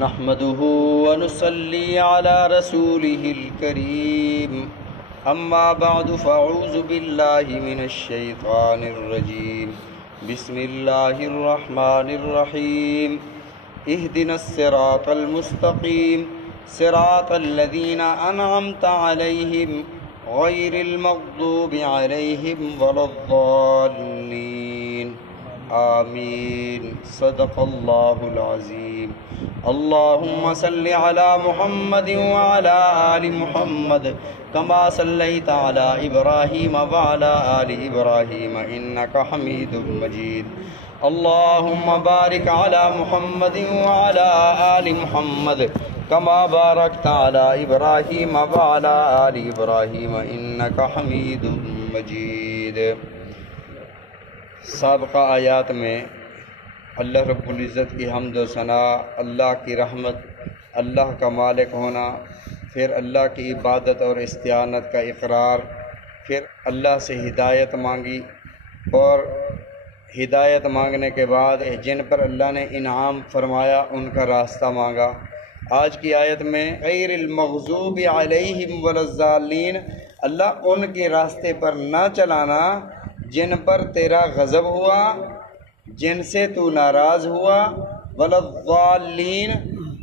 نحمده ونصلي على رسوله الكريم أما بعد فأعوذ بالله من الشيطان الرجيم بسم الله الرحمن الرحيم اهدنا الصراط المستقيم صراط الذين أنعمت عليهم غير المغضوب عليهم ولا الضالين آمین صدق اللہ العظیم اللہم صل علی محمد وعلی آل محمد کما صلیت علی ابراہیم وعلی آل ابراہیم انکا حمید مجید اللہم بارک علی محمد وعلی آل محمد کما بارکت علی ابراہیم وعلی آل ابراہیم انکا حمید مجید۔ سابقہ آیات میں اللہ رب العزت کی حمد و ثنا، اللہ کی رحمت، اللہ کا مالک ہونا، پھر اللہ کی عبادت اور استعانت کا اقرار، پھر اللہ سے ہدایت مانگی، اور ہدایت مانگنے کے بعد جن پر اللہ نے انعام فرمایا ان کا راستہ مانگا۔ آج کی آیت میں غیر المغضوب علیہم ولا الضالین، اللہ ان کے راستے پر نہ چلانا جن پر تیرا غضب ہوا، جن سے تو ناراض ہوا، ولا الضالین،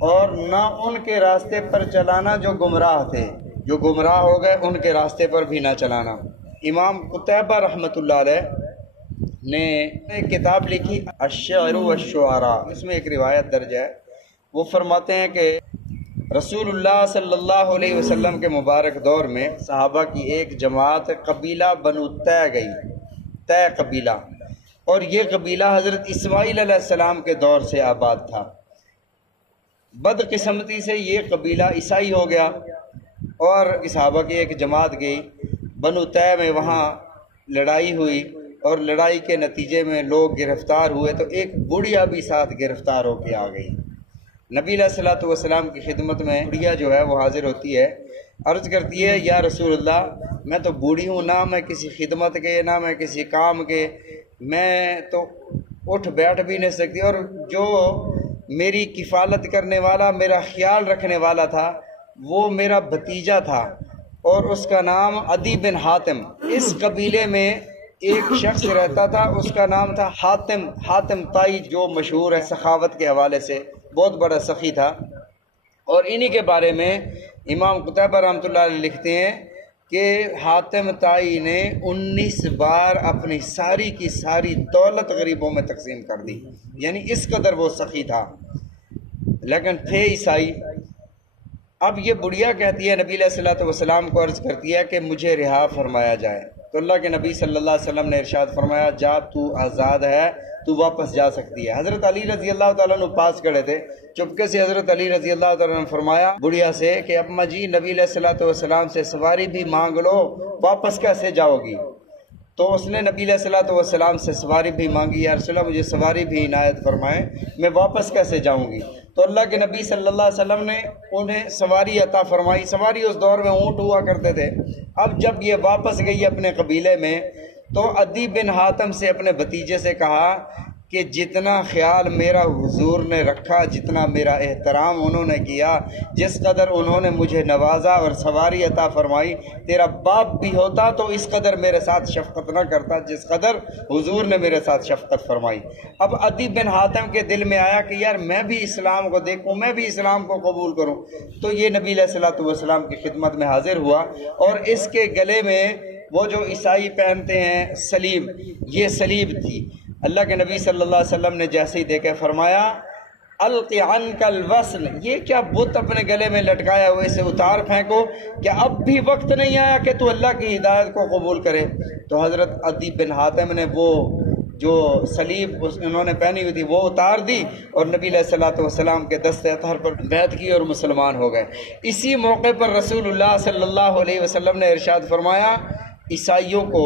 اور نہ ان کے راستے پر چلانا جو گمراہ تھے، جو گمراہ ہو گئے ان کے راستے پر بھی نہ چلانا۔ امام قتیبہ رحمۃ اللہ علیہ نے ایک کتاب لکھی الشعر والشعراء، اس میں ایک روایت درج ہے، وہ فرماتے ہیں کہ رسول اللہ صلی اللہ علیہ وسلم کے مبارک دور میں صحابہ کی ایک جماعت قبیلہ بنو طے گئی، طے قبیلہ، اور یہ قبیلہ حضرت اسماعیل علیہ السلام کے دور سے آباد تھا۔ بدقسمتی سے یہ قبیلہ عیسائی ہو گیا، اور صحابہ کی ایک جماعت گئی بنو طے میں، وہاں لڑائی ہوئی، اور لڑائی کے نتیجے میں لوگ گرفتار ہوئے، تو ایک بڑھیا بھی ساتھ گرفتار ہو کے آ گئی۔ نبی علیہ الصلوۃ والسلام کی خدمت میں بڑھیا جو ہے وہ حاضر ہوتی ہے، عرض کرتی ہے یا رسول اللہ میں تو بوڑھی ہوں، نہ میں کسی خدمت کے نہ میں کسی کام کے، میں تو اٹھ بیٹھ بھی نہیں سکتی، اور جو میری کفالت کرنے والا، میرا خیال رکھنے والا تھا وہ میرا بھتیجا تھا، اور اس کا نام عدی بن حاتم۔ اس قبیلے میں ایک شخص رہتا تھا، اس کا نام تھا حاتم طائی، جو مشہور ہے سخاوت کے حوالے سے، بہت بڑا سخی تھا۔ اور انہی کے بارے میں امام قتیبہ رحمۃ اللہ علیہ لکھتے ہیں کہ حاتم طائی نے 19 بار اپنی ساری کی ساری دولت غریبوں میں تقسیم کر دی، یعنی اس قدر وہ سخی تھا، لیکن تھے عیسائی۔ اب یہ بڑھیا کہتی ہے، نبی علیہ الصلوۃ والسلام کو عرض کرتی ہے کہ مجھے رہا فرمایا جائے، تو اللہ کے نبی صلی اللہ علیہ وسلم نے ارشاد فرمایا جا، تو آزاد ہے، تو واپس جا سکتی ہے۔ حضرت علی رضی اللہ تعالیٰ عنہ پاس کھڑے تھے، چپکے سے حضرت علی رضی اللہ تعالیٰ عنہ فرمایا بڑھیا سے کہ اما جی نبی علیہ الصلوۃ والسلام سے سواری بھی مانگ لو، واپس کیسے جاؤ گی؟ تو اس نے نبی علیہ الصلوۃ والسلام سے سواری بھی مانگی، یا رسول اللہ مجھے سواری بھی عنایت فرمائیں، میں واپس کیسے جاؤں گی؟ تو اللہ کے نبی صلی اللہ علیہ وسلم نے انہیں سواری عطا فرمائی۔ سواری اس دور میں اونٹ ہوا کرتے تھے۔ اب جب یہ واپس گئی اپنے قبیلے میں، تو عدی بن حاتم سے اپنے بھتیجے سے کہا کہ جتنا خیال میرا حضور نے رکھا، جتنا میرا احترام انہوں نے کیا، جس قدر انہوں نے مجھے نوازا اور سواری عطا فرمائی، تیرا باپ بھی ہوتا تو اس قدر میرے ساتھ شفقت نہ کرتا جس قدر حضور نے میرے ساتھ شفقت فرمائی۔ اب عدی بن حاتم کے دل میں آیا کہ یار میں بھی اسلام کو دیکھوں، میں بھی اسلام کو قبول کروں، تو یہ نبی علیہ الصلوۃ والسلام کی خدمت میں حاضر ہوا، اور اس کے گلے میں وہ جو عیسائی پہنتے ہیں سلیب، یہ سلیب تھی۔ اللہ کے نبی صلی اللہ علیہ وسلم نے جیسے ہی دیکھے فرمایا القی عنک الوصل، یہ کیا بت اپنے گلے میں لٹکایا ہوئے، اسے اتار پھینکو، کہ اب بھی وقت نہیں آیا کہ تو اللہ کی ہدایت کو قبول کرے؟ تو حضرت عدی بن حاتم نے وہ جو سلیب انہوں نے پہنی ہوئی تھی وہ اتار دی، اور نبی علیہ الصلوۃ والسلام کے دست اطہر پر بیعت کی اور مسلمان ہو گئے۔ اسی موقع پر رسول اللہ صلی اللہ علیہ وسلم نے ارشاد فرمایا عیسائیوں کو،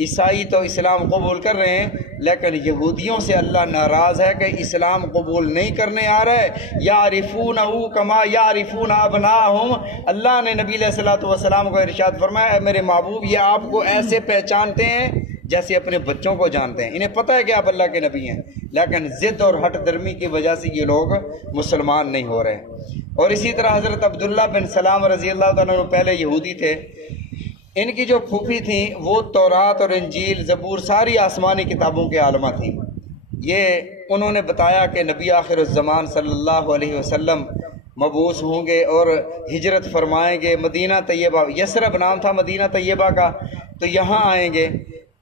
عیسائی تو اسلام قبول کر رہے ہیں، لیکن یہودیوں سے اللہ ناراض ہے کہ اسلام قبول نہیں کرنے آ رہے، یعرفونہ کما یعرفون ابناءہم۔ اللہ نے نبی علیہ الصلوۃ والسلام کو ارشاد فرمایا اے میرے محبوب، یہ آپ کو ایسے پہچانتے ہیں جیسے اپنے بچوں کو جانتے ہیں، انہیں پتہ ہے کہ آپ اللہ کے نبی ہیں، لیکن ضد اور ہٹ درمی کی وجہ سے یہ لوگ مسلمان نہیں ہو رہے۔ اور اسی طرح حضرت عبداللہ بن سلام رضی اللہ تعالیٰ عنہ پہلے یہودی تھے، ان کی جو پھوپھی تھیں وہ تورات اور انجیل زبور ساری آسمانی کتابوں کے عالمہ تھیں۔ یہ انہوں نے بتایا کہ نبی آخر الزمان صلی اللہ علیہ وسلم مبعوث ہوں گے اور ہجرت فرمائیں گے مدینہ طیبہ، یثرب نام تھا مدینہ طیبہ کا، تو یہاں آئیں گے۔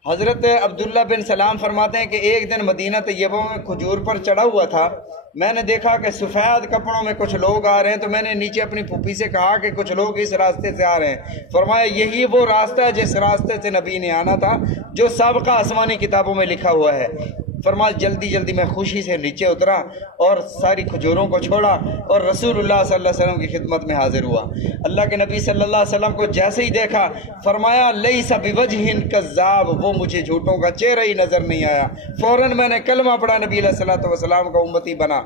حضرت عبداللہ بن سلام فرماتے ہیں کہ ایک دن مدینہ طیبہ میں کھجور پر چڑھا ہوا تھا، میں نے دیکھا کہ سفید کپڑوں میں کچھ لوگ آ رہے ہیں، تو میں نے نیچے اپنی پھوپھی سے کہا کہ کچھ لوگ اس راستے سے آ رہے ہیں۔ فرمایا یہی وہ راستہ ہے جس راستے سے نبی نے آنا تھا، جو سابقہ آسمانی کتابوں میں لکھا ہوا ہے۔ فرمایا جلدی جلدی میں خوشی سے نیچے اترا اور ساری کھجوروں کو چھوڑا اور رسول اللہ صلی اللہ علیہ وسلم کی خدمت میں حاضر ہوا۔ اللہ کے نبی صلی اللہ علیہ وسلم کو جیسے ہی دیکھا فرمایا لیس بوجہ کذاب، وہ مجھے جھوٹوں کا چہرہ ہی نظر نہیں آیا۔ فوراً میں نے کلمہ پڑھا، نبی علیہ الصلوۃ والسلام کا امتی بنا،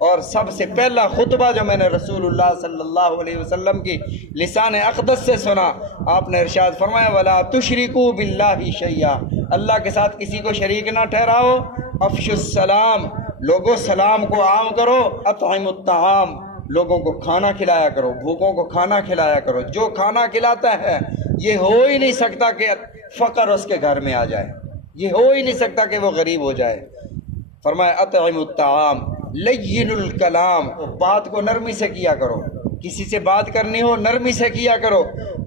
اور سب سے پہلا خطبہ جو میں نے رسول اللہ صلی اللہ علیہ وسلم کی لسان اقدس سے سنا، آپ نے ارشاد فرمایا وَلَا تُشْرِكُوا بِاللَّهِ شَيْئًا، اللہ کے ساتھ کسی کو شریک نہ ٹھہراؤ، افشوا السلام، لوگوں سلام کو عام کرو، اطعموا الطعام، لوگوں کو کھانا کھلایا کرو، بھوکوں کو کھانا کھلایا کرو۔ جو کھانا کھلاتا ہے یہ ہو ہی نہیں سکتا کہ فقر اس کے گھر میں آ جائے، یہ ہو ہی نہیں سکتا کہ وہ غریب ہو جائے۔ فرمایا اطعموا الطعام لین الکلام، بات کو نرمی سے کیا کرو، کسی سے بات کرنی ہو نرمی سے کیا کرو۔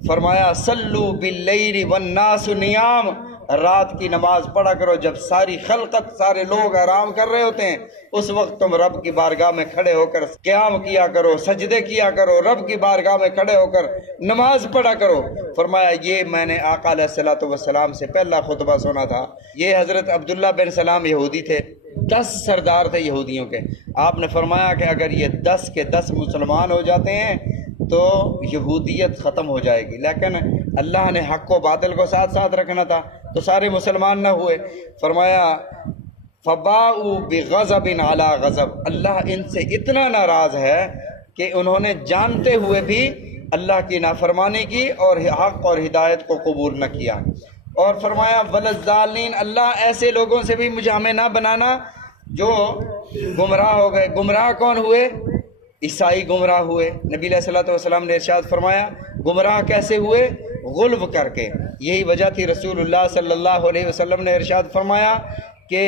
فرمایا صلوا باللیل والناس نیام، رات کی نماز پڑھا کرو جب ساری خلقت سارے لوگ آرام کر رہے ہوتے ہیں، اس وقت تم رب کی بارگاہ میں کھڑے ہو کر قیام کیا کرو، سجدے کیا کرو، رب کی بارگاہ میں کھڑے ہو کر نماز پڑھا کرو۔ فرمایا یہ میں نے آقا علیہ الصلوۃ والسلام سے پہلا خطبہ سنا تھا۔ یہ حضرت عبداللہ بن سلام یہودی تھے، 10 سردار تھے یہودیوں کے۔ آپ نے فرمایا کہ اگر یہ 10 کے 10 مسلمان ہو جاتے ہیں تو یہودیت ختم ہو جائے گی، لیکن اللہ نے حق و باطل کو ساتھ ساتھ رکھنا تھا تو سارے مسلمان نہ ہوئے۔ فرمایا فباؤوا بغضب علی غضب، اللہ ان سے اتنا ناراض ہے کہ انہوں نے جانتے ہوئے بھی اللہ کی نافرمانی کی اور حق اور ہدایت کو قبول نہ کیا۔ اور فرمایا وللضالین، اللہ ایسے لوگوں سے بھی مجھے ہمیں نہ بنانا جو گمراہ ہو گئے۔ گمراہ کون ہوئے؟ عیسائی گمراہ ہوئے۔ نبی علیہ الصلوۃ والسلام نے ارشاد فرمایا گمراہ کیسے ہوئے؟ غلو کر کے۔ یہی وجہ تھی رسول اللہ صلی اللہ علیہ وسلم نے ارشاد فرمایا کہ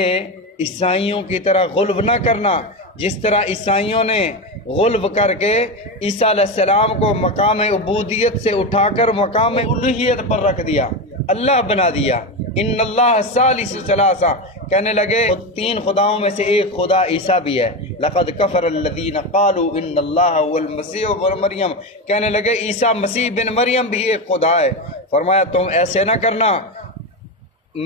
عیسائیوں کی طرح غلو نہ کرنا، جس طرح عیسائیوں نے غلو کر کے عیسیٰ علیہ السلام کو مقام عبودیت سے اٹھا کر مقام الوہیت پر رکھ دیا، اللہ بنا دیا۔ ان اللہ ثالث ثلاثہ، کہنے لگے 3 خداؤں میں سے ایک خدا عیسیٰ بھی ہے۔ لقد کفر الذین قالوا ان اللہ هو المسیح ابن مریم، کہنے لگے عیسیٰ مسیح بن مریم بھی ایک خدا ہے۔ فرمایا تم ایسے نہ کرنا،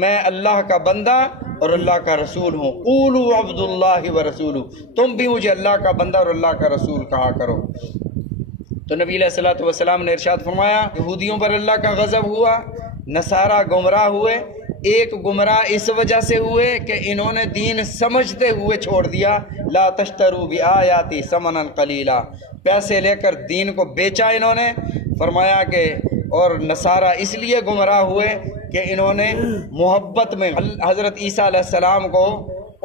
میں اللہ کا بندہ اور اللہ کا رسول ہوں، قولوا عبد اللہ ورسولہ، تم بھی مجھے اللہ کا بندہ اور اللہ کا رسول کہا کرو۔ تو نبی علیہ الصلوۃ والسلام نے ارشاد فرمایا یہودیوں پر اللہ کا غضب ہوا، نصارہ گمراہ ہوئے۔ ایک گمراہ اس وجہ سے ہوئے کہ انہوں نے دین سمجھتے ہوئے چھوڑ دیا، لا تشتروا بآیاتی ثمنا قلیلا، پیسے لے کر دین کو بیچا انہوں نے۔ فرمایا کہ اور نصارہ اس لیے گمراہ ہوئے کہ انہوں نے محبت میں حضرت عیسیٰ علیہ السلام کو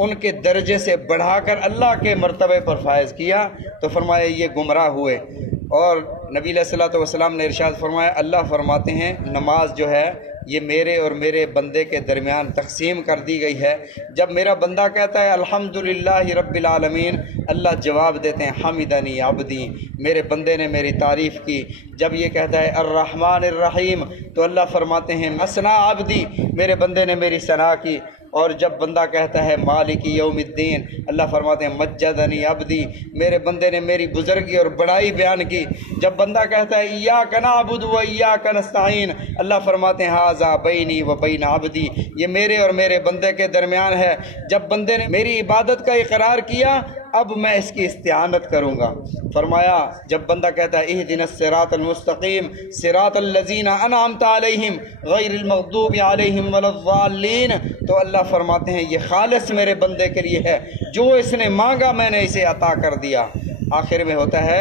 ان کے درجے سے بڑھا کر اللہ کے مرتبے پر فائز کیا، تو فرمایا یہ گمراہ ہوئے۔ اور نبی علیہ الصلوۃ والسلام نے ارشاد فرمایا اللہ فرماتے ہیں نماز جو ہے یہ میرے اور میرے بندے کے درمیان تقسیم کر دی گئی ہے۔ جب میرا بندہ کہتا ہے الحمدللہ رب العالمین، اللہ جواب دیتے ہیں حمدنی عبدی، میرے بندے نے میری تعریف کی۔ جب یہ کہتا ہے الرحمن الرحیم تو اللہ فرماتے ہیں اثنا عبدی، میرے بندے نے میری ثنا کی۔ اور جب بندہ کہتا ہے مالک یوم الدین، اللہ فرماتے ہیں مجدنی عبدی، میرے بندے نے میری بزرگی اور بڑائی بیان کی۔ جب بندہ کہتا ہے ایاک نعبد و ایاک نستعین، اللہ فرماتے ہیں ھذا بینی و بین عبدی، یہ میرے اور میرے بندے کے درمیان ہے۔ جب بندے نے میری عبادت کا اقرار کیا اب میں اس کی استعانت کروں گا۔ فرمایا جب بندہ کہتا ہے اہدنا الصراط المستقیم صراط الذین انعمت علیہم غیر المغضوب علیہم ولا الضالین، تو اللہ فرماتے ہیں یہ خالص میرے بندے کے لیے ہے، جو اس نے مانگا میں نے اسے عطا کر دیا۔ آخر میں ہوتا ہے